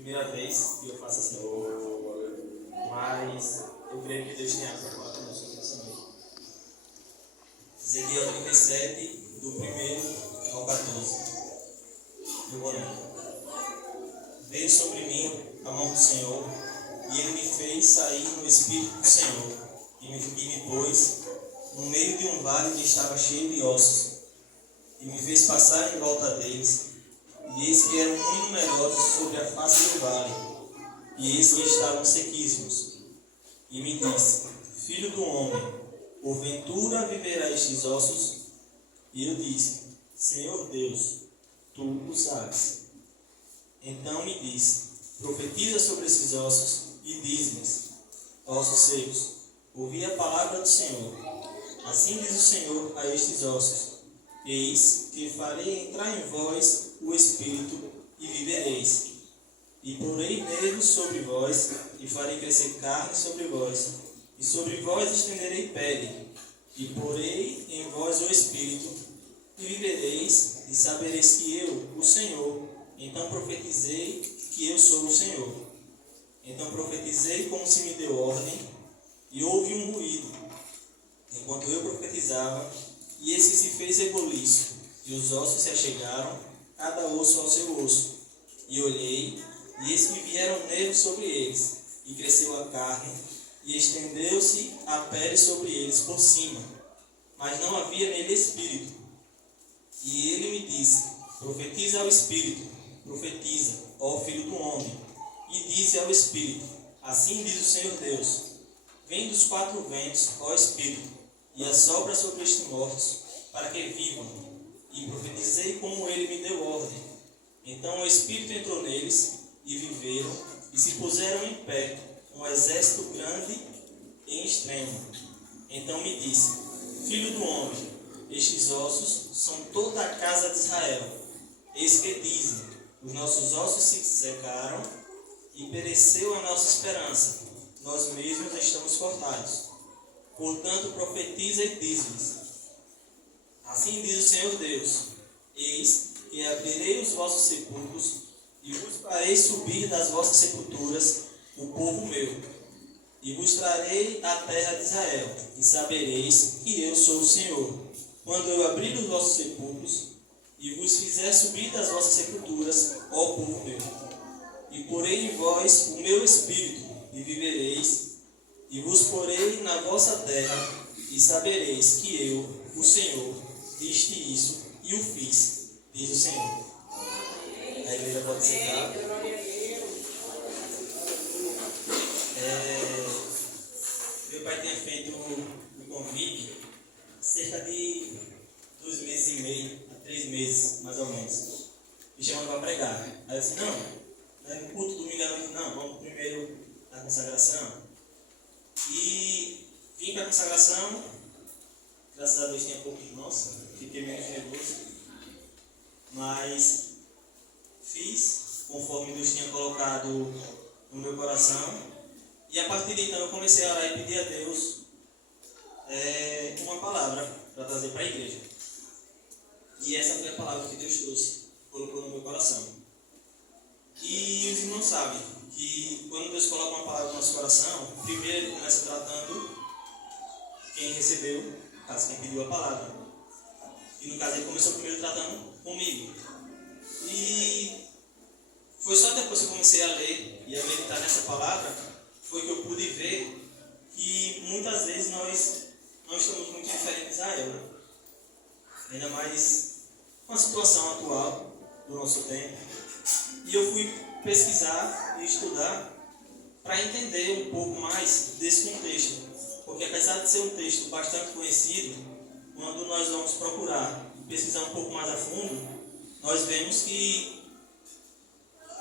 primeira vez que eu faço assim. Mas eu creio que Deus tem a falar conosco nessa noite. Ezequiel 37, do 1 ao 14. Eu vou ler. Veio sobre mim a mão do Senhor, e Ele me fez sair no Espírito do Senhor, e me pôs no meio de um vale que estava cheio de ossos, e me fez passar em volta deles, e eis que eram muito numerosos sobre a face do vale, e eis que estavam sequíssimos. E me disse: Filho do homem, porventura viverá estes ossos? E eu disse: Senhor Deus, tu o sabes. Então me disse: Profetiza sobre esses ossos e diz-lhes: Ossos secos, ouvi a palavra do Senhor. Assim diz o Senhor a estes ossos: Eis que farei entrar em vós o Espírito e vivereis. E porei nervos sobre vós, e farei crescer carne sobre vós, e sobre vós estenderei pele, e porei em vós o Espírito, e vivereis, e sabereis que eu, o Senhor, então profetizei que eu sou o Senhor. Então profetizei como se me deu ordem, e houve um ruído, enquanto eu profetizava, e esse se fez reboliço, e os ossos se achegaram, cada osso ao seu osso. E olhei, e eis que vieram nervos sobre eles, e cresceu a carne, e estendeu-se a pele sobre eles por cima, mas não havia nele espírito. E ele me disse: Profetiza ao Espírito, profetiza, ó Filho do homem, e dize ao Espírito: Assim diz o Senhor Deus: Vem dos quatro ventos, ó Espírito, e assopra sobre estes mortos, para que vivam. E profetizei como ele me deu ordem. Então o Espírito entrou neles, e viveram, e se puseram em pé, um exército grande em extremo. Então me disse: Filho do homem, estes ossos são toda a casa de Israel. Eis que dizem: Os nossos ossos se secaram, e pereceu a nossa esperança. Nós mesmos estamos cortados. Portanto, profetiza e diz-lhes: Assim diz o Senhor Deus: Eis que abrirei os vossos sepulcros, e vos farei subir das vossas sepulturas o povo meu, e vos trarei a terra de Israel, e sabereis que eu sou o Senhor, quando eu abrir os vossos sepulcros, e vos fizer subir das vossas sepulturas, ó povo meu. E porei em vós o meu espírito, e vivereis, e vos porei na vossa terra, e sabereis que eu, o Senhor, disse isso, e o fiz, diz o Senhor. A igreja pode sentar. Meu pai tinha feito um convite há cerca de 2 meses e meio, a 3 meses, mais ou menos. Me chamando para pregar. Aí eu disse: não, no culto domingo à noite não, vamos primeiro à consagração. E vim para a consagração. Graças a Deus tinha poucos irmãos, fiquei meio nervoso. Mas fiz conforme Deus tinha colocado no meu coração, e a partir de então eu comecei a orar e pedir a Deus uma palavra para trazer para a igreja, e essa foi a palavra que Deus trouxe, colocou no meu coração. E os irmãos sabem que quando Deus coloca uma palavra no nosso coração, primeiro Ele começa tratando quem recebeu, no caso quem pediu a palavra, e no caso Ele começou primeiro tratando comigo. E foi só depois que eu comecei a ler e a meditar nessa palavra, foi que eu pude ver que muitas vezes nós não estamos muito diferentes a ela, né? Ainda mais com a situação atual do nosso tempo. E eu fui pesquisar e estudar para entender um pouco mais desse contexto, porque apesar de ser um texto bastante conhecido, quando nós vamos procurar e pesquisar um pouco mais a fundo, nós vemos que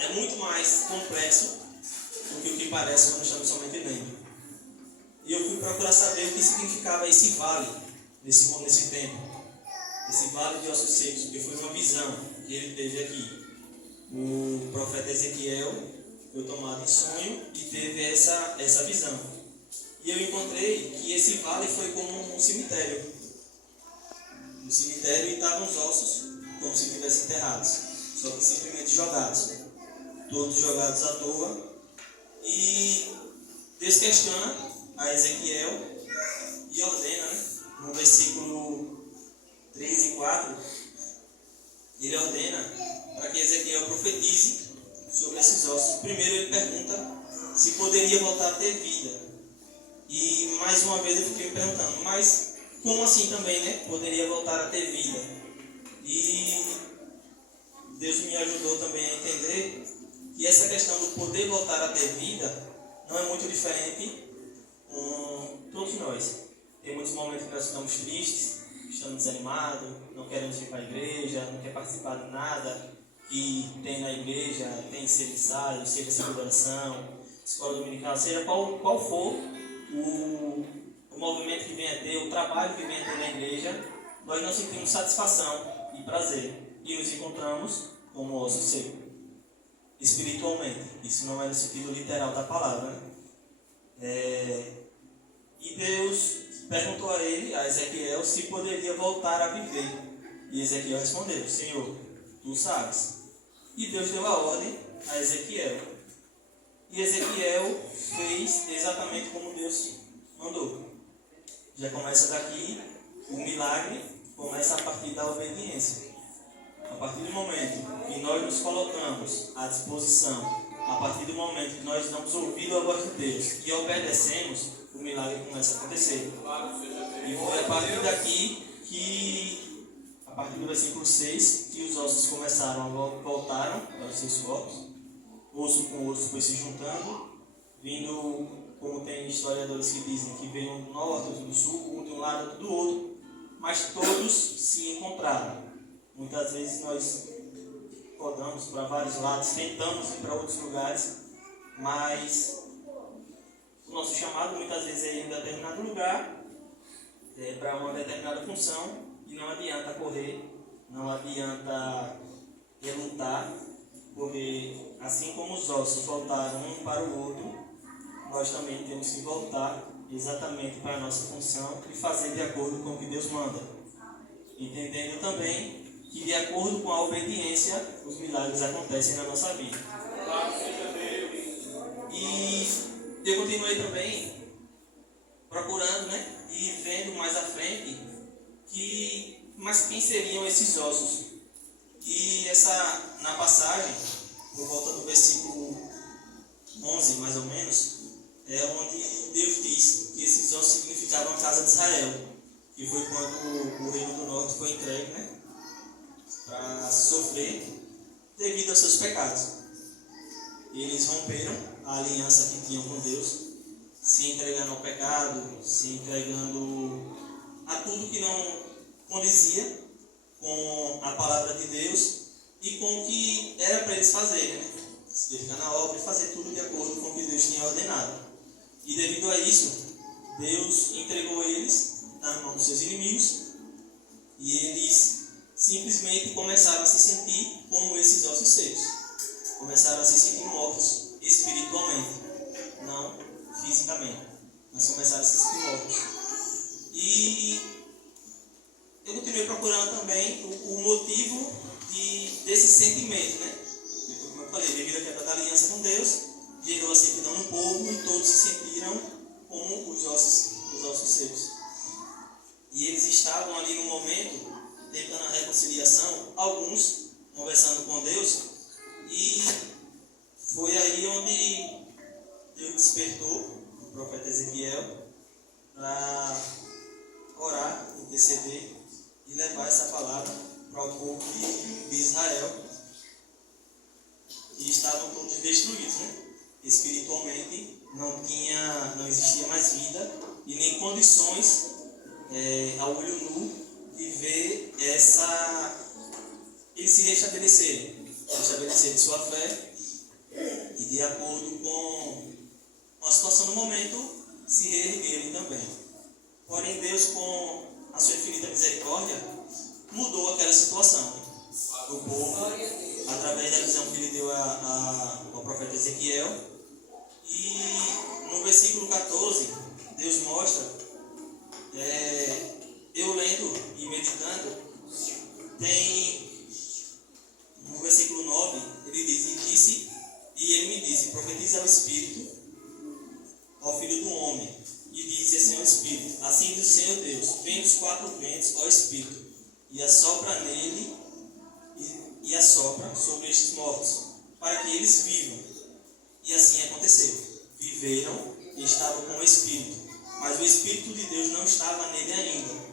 é muito mais complexo do que o que parece quando estamos somente lendo. E eu fui procurar saber o que significava esse vale, nesse tempo. Esse vale de ossos secos, porque foi uma visão que ele teve aqui. O profeta Ezequiel foi tomado em sonho e teve essa visão. E eu encontrei que esse vale foi como um cemitério. No cemitério estavam os ossos, como se estivessem enterrados, só que simplesmente jogados. todos jogados à toa. E Deus questiona a Ezequiel e ordena, né? No versículo 3 e 4, ele ordena para que Ezequiel profetize sobre esses ossos. Primeiro ele pergunta se poderia voltar a ter vida. E mais uma vez eu fiquei me perguntando, mas como assim também, né? Poderia voltar a ter vida. E Deus me ajudou também a entender que essa questão do poder voltar a ter vida não é muito diferente com todos nós. Tem muitos momentos que nós estamos tristes, estamos desanimados, não queremos ir para a igreja, não quer participar de nada que tem na igreja, tem serviço, seja de oração, escola dominical, seja qual for o movimento que venha a ter, o trabalho que venha a ter na igreja, nós não sentimos satisfação e prazer e nos encontramos como osso seco, espiritualmente. Isso não é no sentido literal da palavra, né? E Deus perguntou a ele, a Ezequiel, se poderia voltar a viver. E Ezequiel respondeu: Senhor, tu sabes. E Deus deu a ordem a Ezequiel. E Ezequiel fez exatamente como Deus mandou. Já começa daqui, o milagre começa a partir da obediência. A partir do momento que nós nos colocamos à disposição, a partir do momento que nós damos ouvido à voz de Deus e obedecemos, o milagre começa a acontecer. E foi a partir daqui que, a partir do versículo 6, que os ossos voltaram para os seus corpos. Osso com osso foi se juntando, vindo, como tem historiadores que dizem, que veio um do norte, outro do sul, um de um lado, outro do outro, mas todos se encontraram. Muitas vezes nós rodamos para vários lados, tentamos ir para outros lugares, mas o nosso chamado muitas vezes é ir em um determinado lugar, para uma determinada função, e não adianta correr, não adianta relutar, porque assim como os ossos voltaram um para o outro, nós também temos que voltar exatamente para a nossa função e fazer de acordo com o que Deus manda. Entendendo também que de acordo com a obediência, os milagres acontecem na nossa vida. E eu continuei também procurando, né, e vendo mais à frente mas quem seriam esses ossos? E na passagem, por volta do versículo 11, mais ou menos, é onde Deus diz que esses ossos significavam a casa de Israel, que foi quando o reino do norte foi entregue, né, para sofrer devido aos seus pecados. Eles romperam a aliança que tinham com Deus, se entregando ao pecado, se entregando a tudo que não condizia com a palavra de Deus e com o que era para eles fazerem, né? Se dedicar na obra e fazer tudo de acordo com o que Deus tinha ordenado. E devido a isso, Deus entregou eles na mão dos seus inimigos e eles simplesmente começaram a se sentir como esses ossos secos. Começaram a se sentir mortos espiritualmente, não fisicamente, mas começaram a se sentir mortos. E eu continuei procurando também o motivo desse sentimento, né? Como eu falei, devido à quebra da aliança com Deus, gerou a certidão no povo e todos se sentiram como os ossos secos. E eles estavam ali no momento, tentando a reconciliação, alguns conversando com Deus, e foi aí onde Deus despertou o profeta Ezequiel para orar, interceder e levar essa palavra para o povo de Israel, que estavam todos destruídos, né? Espiritualmente não existia mais vida e nem condições a olho nu de ver eles se restabelecerem sua fé e, de acordo com a situação do momento, se reerguerem também. Porém, Deus, com a sua infinita misericórdia, mudou aquela situação do povo através da visão que ele deu ao profeta Ezequiel. E no versículo 14, Deus mostra, eu lendo e meditando, tem no versículo 9, ele diz: e disse Se profetiza ao Espírito, ao Filho do Homem, e diz assim ao Espírito: assim diz o Senhor Deus, vem dos quatro ventos, ó Espírito, e assopra nele, e assopra sobre estes mortos, para que eles vivam. E assim aconteceu. Viveram e estavam com o Espírito, mas o Espírito de Deus não estava nele ainda.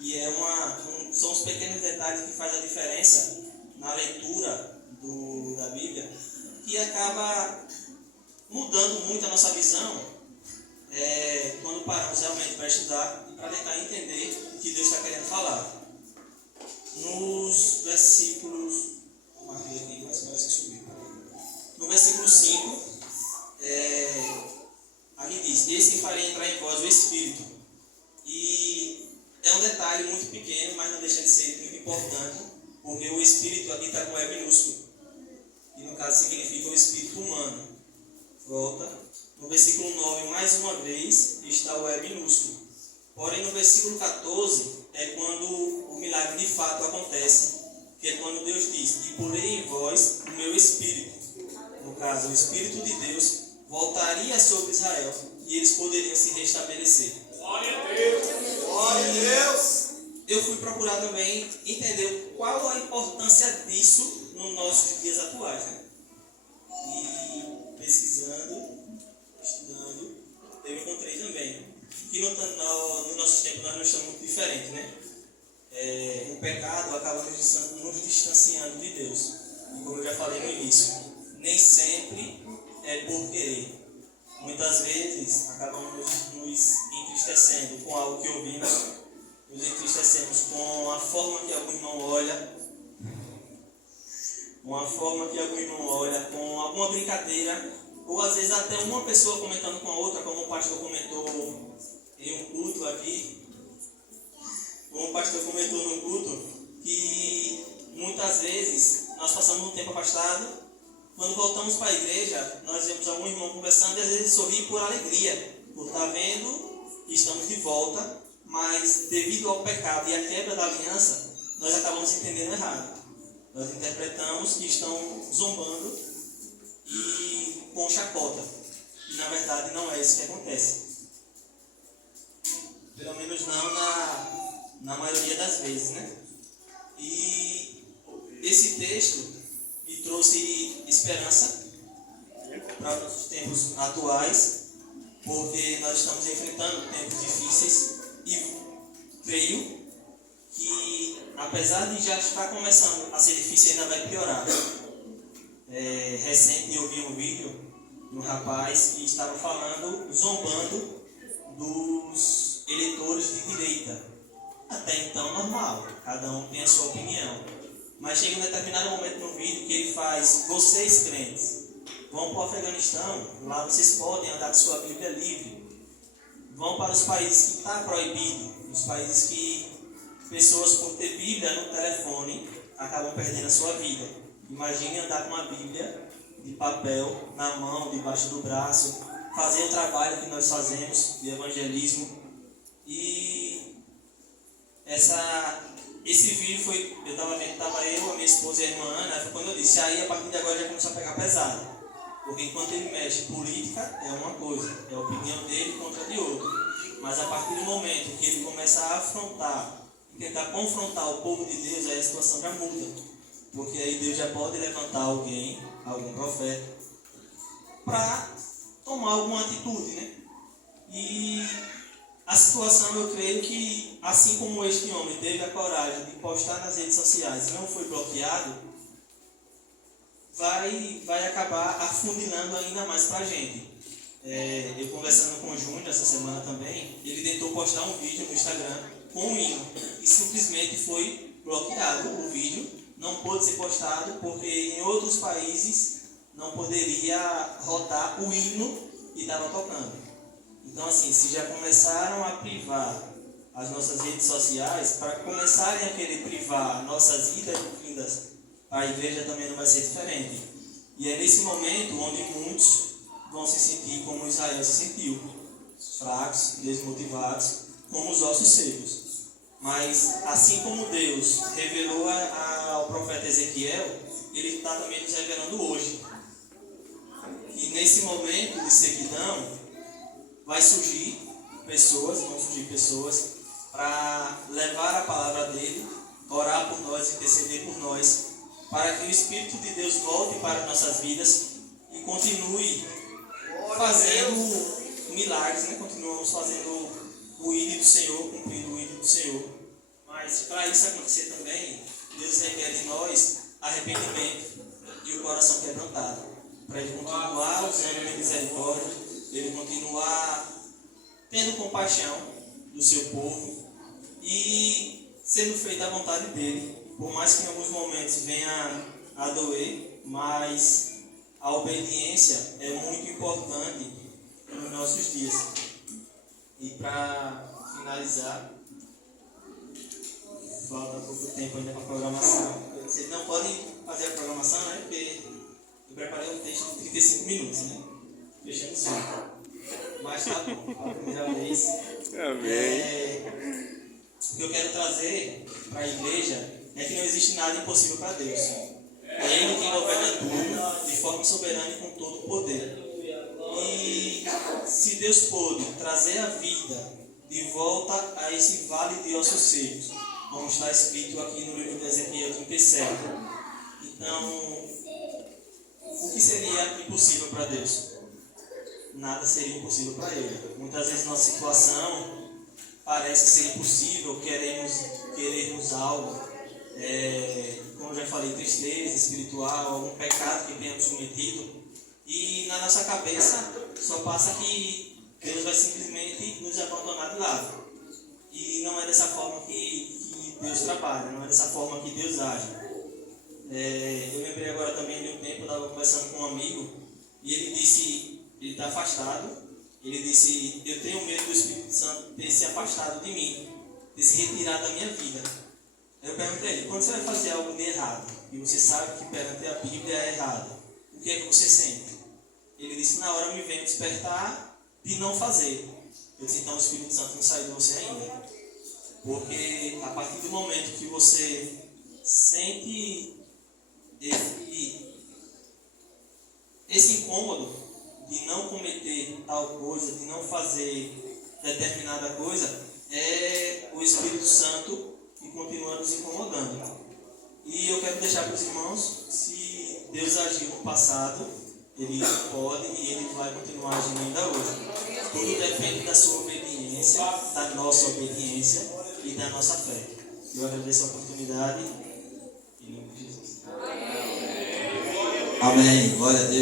E são os pequenos detalhes que fazem a diferença na leitura da Bíblia, que acaba mudando muito a nossa visão quando paramos realmente para estudar e para tentar entender o que Deus está querendo falar. Nos versículos, marquei aqui, mas parece que subiu. No versículo 5, aqui diz: eis que farei entrar em vós o Espírito. E é um detalhe muito pequeno, mas não deixa de ser muito importante, porque o Espírito aqui está com E minúsculo, e no caso significa o Espírito humano. Volta. No versículo 9, mais uma vez, está o E minúsculo. Porém, no versículo 14, é quando o milagre de fato acontece, que é quando Deus diz: e porei em vós o meu Espírito. No caso, o Espírito de Deus voltaria sobre Israel e eles poderiam se restabelecer. Glória a Deus! Glória a Deus! Eu fui procurar também entender qual a importância disso nos nossos dias atuais, né? E pesquisando, estudando, eu encontrei também que no nosso tempo nós não estamos muito diferentes, né? O pecado acaba nos distanciando de Deus. E como eu já falei no início, nem sempre é por querer. Muitas vezes acabamos nos entristecendo com algo que ouvimos, nos entristecemos com a forma que algum irmão olha, com alguma brincadeira, ou às vezes até uma pessoa comentando com a outra, como o pastor comentou em um culto aqui. Como o pastor comentou no culto, que muitas vezes nós passamos um tempo afastado, quando voltamos para a igreja, nós vemos algum irmão conversando e às vezes sorri por alegria, por estar vendo que estamos de volta, mas devido ao pecado e à quebra da aliança, nós acabamos entendendo errado. Nós interpretamos que estão zombando e com chacota, e na verdade não é isso que acontece. Pelo menos não na maioria das vezes, né? E esse texto me trouxe esperança para os tempos atuais, porque nós estamos enfrentando tempos difíceis e creio que, apesar de já estar começando a ser difícil, ainda vai piorar. Recente eu vi um vídeo de um rapaz que estava zombando dos eleitores de direita. Até então normal, cada um tem a sua opinião. Mas chega um determinado momento no vídeo que ele faz: vocês crentes, vão para o Afeganistão, lá vocês podem andar com sua Bíblia livre. Vão para os países que está proibido, os países que pessoas por ter Bíblia no telefone acabam perdendo a sua vida. Imagine andar com uma Bíblia de papel na mão, debaixo do braço, fazer o trabalho que nós fazemos de evangelismo. E esse vídeo foi, eu estava vendo, estava eu, a minha esposa e a irmã Ana, foi quando eu disse: aí a partir de agora já começou a pegar pesado. Porque enquanto ele mexe, política é uma coisa, é a opinião dele contra a de outro. Mas a partir do momento que ele começa a afrontar, tentar confrontar o povo de Deus, aí a situação já muda. Porque aí Deus já pode levantar alguém, algum profeta, para tomar alguma atitude, né? E a situação, eu creio que, assim como este homem teve a coragem de postar nas redes sociais e não foi bloqueado, vai acabar afunilando ainda mais para a gente. Eu conversando com o Júnior essa semana também, ele tentou postar um vídeo no Instagram com um hino e simplesmente foi bloqueado. O vídeo não pôde ser postado porque em outros países não poderia rodar o hino que estava tocando. Então, assim, se já começaram a privar as nossas redes sociais, para começarem a querer privar nossas idas e vindas, a igreja também não vai ser diferente. E é nesse momento onde muitos vão se sentir como Israel se sentiu, fracos, desmotivados, como os ossos secos. Mas, assim como Deus revelou ao profeta Ezequiel, Ele está também nos revelando hoje. nesse momento de sequidão, vão surgir pessoas para levar a palavra dele, orar por nós, interceder por nós, para que o Espírito de Deus volte para nossas vidas e continue fazendo milagres, né? Continuamos fazendo o ídolo do Senhor, cumprindo o ídolo do Senhor. Mas para isso acontecer também, Deus requer de nós arrependimento e o coração quebrantado, para Ele continuar usando a misericórdia, Ele continuar tendo compaixão do seu povo e sendo feita a vontade dEle, por mais que em alguns momentos venha a doer, mas a obediência é muito importante nos nossos dias. E para finalizar, falta pouco tempo ainda para a programação. Vocês não podem fazer a programação, né? Porque eu preparei um texto de 35 minutos, né? Fechando o som. Mas tá bom, a primeira vez. Amém. O que eu quero trazer para a igreja é que não existe nada impossível para Deus. É Ele quem governa tudo de forma soberana e com todo o poder. E se Deus pôde trazer a vida de volta a esse vale de ossos secos, como está escrito aqui no livro de Ezequiel 37, então, o que seria impossível para Deus? Nada seria impossível para Ele. Muitas vezes nossa situação parece ser impossível, queremos algo, como eu já falei, tristeza espiritual, algum pecado que tenhamos cometido, e na nossa cabeça só passa que Deus vai simplesmente nos abandonar de lado. E não é dessa forma que Deus trabalha, não é dessa forma que Deus age. Eu lembrei agora também de um tempo, eu estava conversando com um amigo, e ele disse, ele está afastado, ele disse, eu tenho medo do Espírito Santo ter se afastado de mim, ter se retirado da minha vida. Eu perguntei a ele, quando você vai fazer algo de errado, e você sabe que perante a Bíblia é errado, o que é que você sente? Ele disse, na hora me vem despertar de não fazer. Eu disse, então o Espírito Santo não saiu de você ainda. Porque a partir do momento que você sente esse incômodo de não cometer tal coisa, de não fazer determinada coisa, é o Espírito Santo que continua nos incomodando. E eu quero deixar para os irmãos, se Deus agiu no passado, Ele pode e Ele vai continuar agindo ainda hoje. Tudo depende da sua obediência, da nossa obediência e da nossa fé. Eu agradeço a oportunidade. Em nome de Jesus. Amém. Glória a Deus.